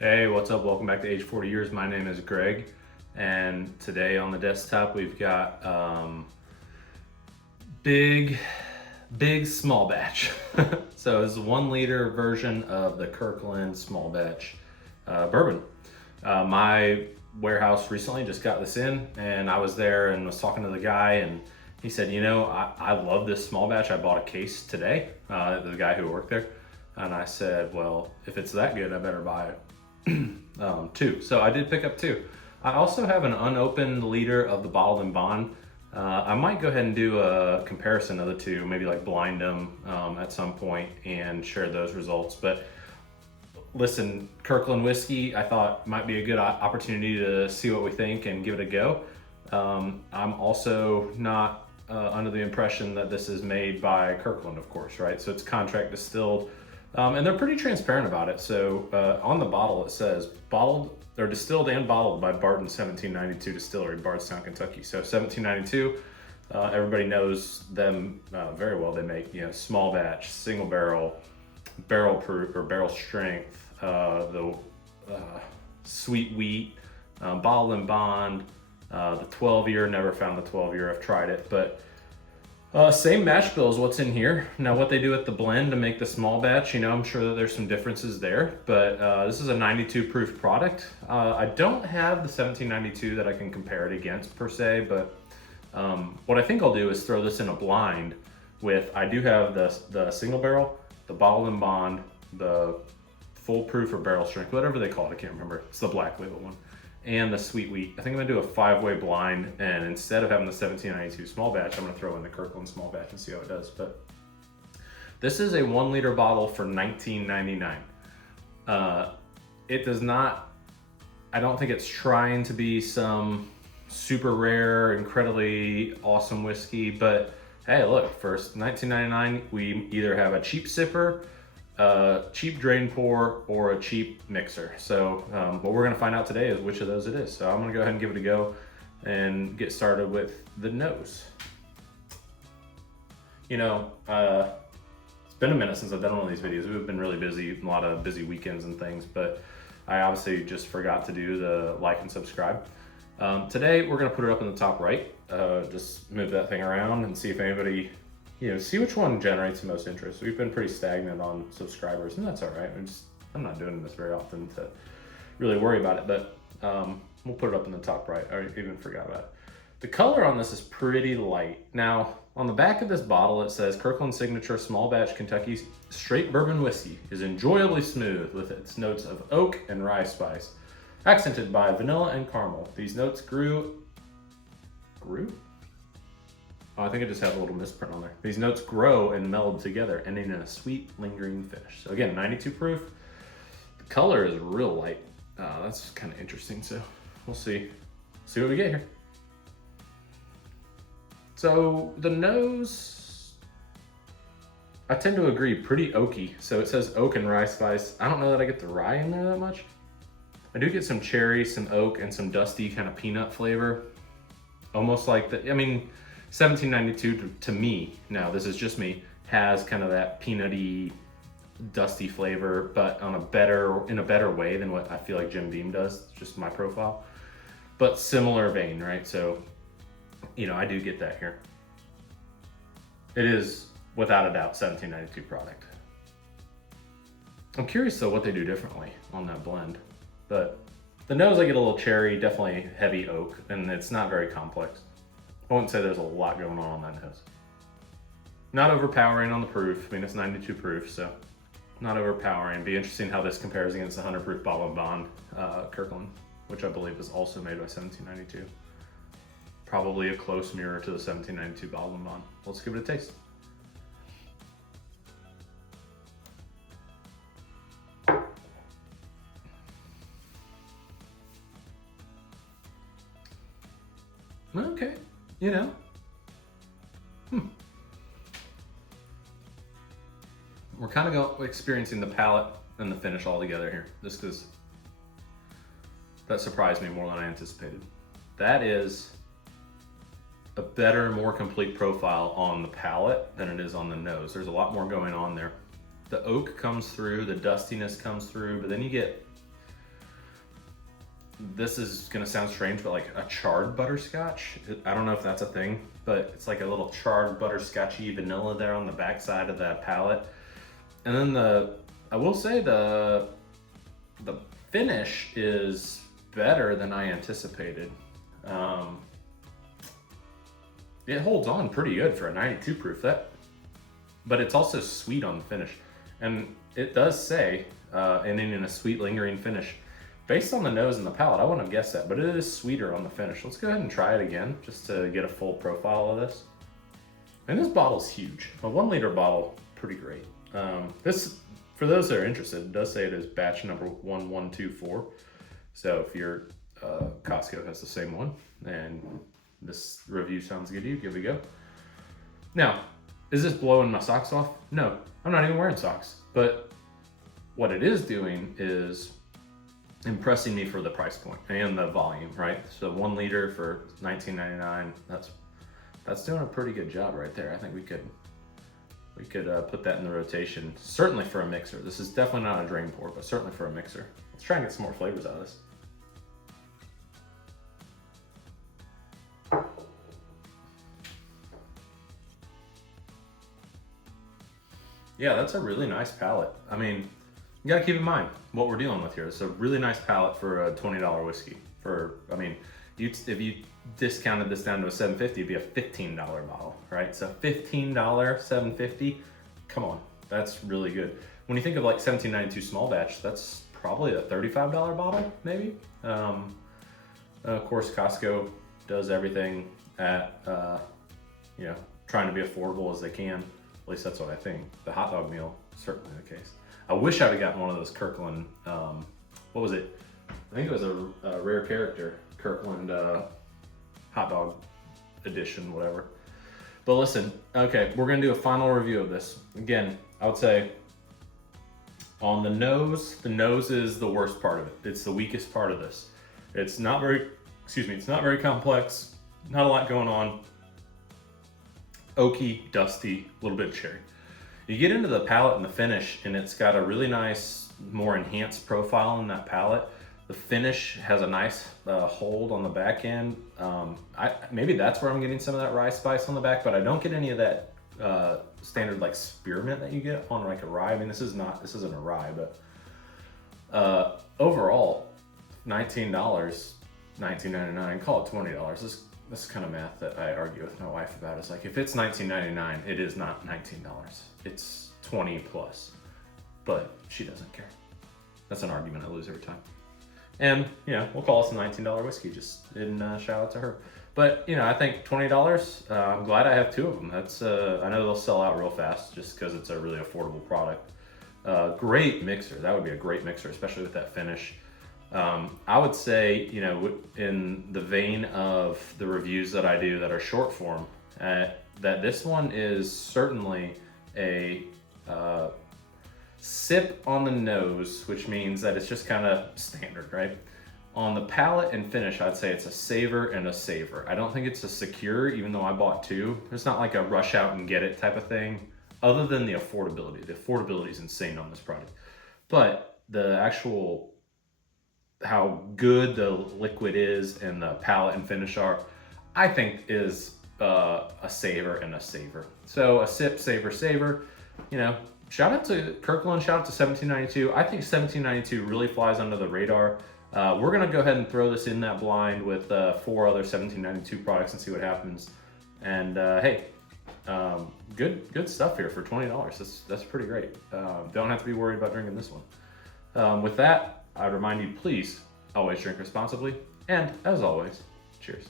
Hey, what's up? Welcome back to Age 40 Years. My name is Greg, and today on the desktop we've got big, big small batch. So it's a 1 liter version of the Kirkland small batch bourbon. My warehouse recently just got this in, and I was there and was talking to the guy, and he said, I love this small batch. I bought a case today, the guy who worked there. And I said, well, if it's that good, I better buy it. Two. So I did pick up two. I also have an unopened liter of the bottled and bond. I might go ahead and do a comparison of the two, maybe like blind them at some point and share those results. But listen, Kirkland whiskey, I thought might be a good opportunity to see what we think and give it a go. I'm also not under the impression that this is made by Kirkland, of course, right? So it's contract distilled. And they're pretty transparent about it. So on the bottle it says bottled or distilled and bottled by Barton 1792 Distillery, Bardstown, Kentucky. So 1792, everybody knows them very well. They make small batch, single barrel, barrel proof or barrel strength, the sweet wheat, bottled and bond, the 12-year. Never found the 12-year. I've tried it, but. Same mash bill as what's in here. Now what they do at the blend to make the small batch, I'm sure that there's some differences there, but this is a 92 proof product. I don't have the 1792 that I can compare it against per se, but what I think I'll do is throw this in a blind with, I do have the single barrel, the bottled and bond, the full proof or barrel strength, whatever they call it, I can't remember. It's the black label one. And the sweet wheat. I think I'm gonna do a 5-way blind, and instead of having the 1792 small batch, I'm gonna throw in the Kirkland small batch and see how it does. But this is a 1 liter bottle for $19.99. It does not, I don't think it's trying to be some super rare, incredibly awesome whiskey, but hey, look, for $19.99, we either have a cheap sipper, a cheap drain pour, or a cheap mixer. So what we're gonna find out today is which of those it is. So I'm gonna go ahead and give it a go and get started with the nose. It's been a minute since I've done one of these videos. We've been really busy, a lot of busy weekends and things, but I obviously just forgot to do the like and subscribe. Today we're gonna put it up in the top right. Just move that thing around and see if anybody see which one generates the most interest. We've been pretty stagnant on subscribers, and that's all right. I'm not doing this very often to really worry about it, but we'll put it up in the top right. I even forgot about it. The color on this is pretty light. Now, on the back of this bottle, it says Kirkland Signature Small Batch Kentucky Straight Bourbon Whiskey is enjoyably smooth with its notes of oak and rye spice, accented by vanilla and caramel. These notes grew? Oh, I think I just have a little misprint on there. These notes grow and meld together, ending in a sweet, lingering finish. So again, 92 proof. The color is real light. That's kind of interesting. So we'll see what we get here. So the nose, I tend to agree, pretty oaky. So it says oak and rye spice. I don't know that I get the rye in there that much. I do get some cherry, some oak, and some dusty kind of peanut flavor. Almost like 1792 to me, now this is just me, has kind of that peanutty, dusty flavor, but in a better way than what I feel like Jim Beam does, just my profile. But similar vein, right? So, I do get that here. It is, without a doubt, 1792 product. I'm curious though what they do differently on that blend. But the nose, I get a little cherry, definitely heavy oak, and it's not very complex. I wouldn't say there's a lot going on that nose. Not overpowering on the proof. It's 92 proof, so not overpowering. Be interesting how this compares against the 100 proof bottle of Bond Kirkland, which I believe was also made by 1792. Probably a close mirror to the 1792 bottle of Bond. Let's give it a taste. Okay. We're kind of experiencing the palate and the finish all together here, just because that surprised me more than I anticipated. That is a better, more complete profile on the palate than it is on the nose. There's a lot more going on there. The oak comes through, the dustiness comes through, but then you get this is gonna sound strange, but like a charred butterscotch. I don't know if that's a thing, but it's like a little charred butterscotchy vanilla there on the back side of that palate. And then I will say the finish is better than I anticipated. It holds on pretty good for a 92 proof, but it's also sweet on the finish. And it does say, ending in a sweet lingering finish. Based on the nose and the palate, I wouldn't have guessed that, but it is sweeter on the finish. Let's go ahead and try it again, just to get a full profile of this. And this bottle's huge. A 1 liter bottle, pretty great. This, for those that are interested, it does say it is batch number 1124. So if your Costco has the same one, and this review sounds good to you, give it a go. Now, is this blowing my socks off? No, I'm not even wearing socks. But what it is doing is impressing me for the price point and the volume, right? So 1 liter for $19.99, that's doing a pretty good job right there. I think we could put that in the rotation, certainly for a mixer. This is definitely not a drain pour, but certainly for a mixer. Let's try and get some more flavors out of this. Yeah, that's a really nice palate. I mean, you gotta keep in mind what we're dealing with here. It's a really nice palate for a $20 whiskey. If you discounted this down to a $7.50, it'd be a $15 bottle, right? So $15, $7.50, come on, that's really good. When you think of like 1792 small batch, that's probably a $35 bottle, maybe. Of course, Costco does everything at, trying to be affordable as they can. At least that's what I think. The hot dog meal, certainly the case. I wish I'd have gotten one of those Kirkland, what was it? I think it was a rare character, Kirkland hot dog edition, whatever. But listen, okay, we're gonna do a final review of this. Again, I would say on the nose is the worst part of it. It's the weakest part of this. It's not very complex, not a lot going on. Oaky, dusty, a little bit of cherry. You get into the palate and the finish, and it's got a really nice, more enhanced profile in that palate. The finish has a nice hold on the back end. Maybe that's where I'm getting some of that rye spice on the back, but I don't get any of that standard like spearmint that you get on like a rye. I mean, this isn't a rye, but overall, $19, $19.99, call it $20. This kind of math that I argue with my wife about. It's like, if it's $19.99, it is not $19. It's 20 plus, but she doesn't care. That's an argument I lose every time. And, we'll call this a $19 whiskey, just in shout out to her. But, I think $20, I'm glad I have 2 of them. That's, I know they'll sell out real fast just because it's a really affordable product. Great mixer. That would be a great mixer, especially with that finish. I would say, in the vein of the reviews that I do that are short form, that this one is certainly a sip on the nose, which means that it's just kind of standard, right? On the palate and finish, I'd say it's a savor and a savor. I don't think it's a secure, even though I bought 2. It's not like a rush out and get it type of thing, other than the affordability. The affordability is insane on this product. But the actual how good the liquid is and the palate and finish are, I think is a savor and a savor. So a sip, savor, savor. Shout out to Kirkland, shout out to 1792. I think 1792 really flies under the radar. We're gonna go ahead and throw this in that blind with 4 other 1792 products and see what happens. And hey, good stuff here for $20. That's pretty great. Don't have to be worried about drinking this one. With that, I remind you, please always drink responsibly. And as always, cheers.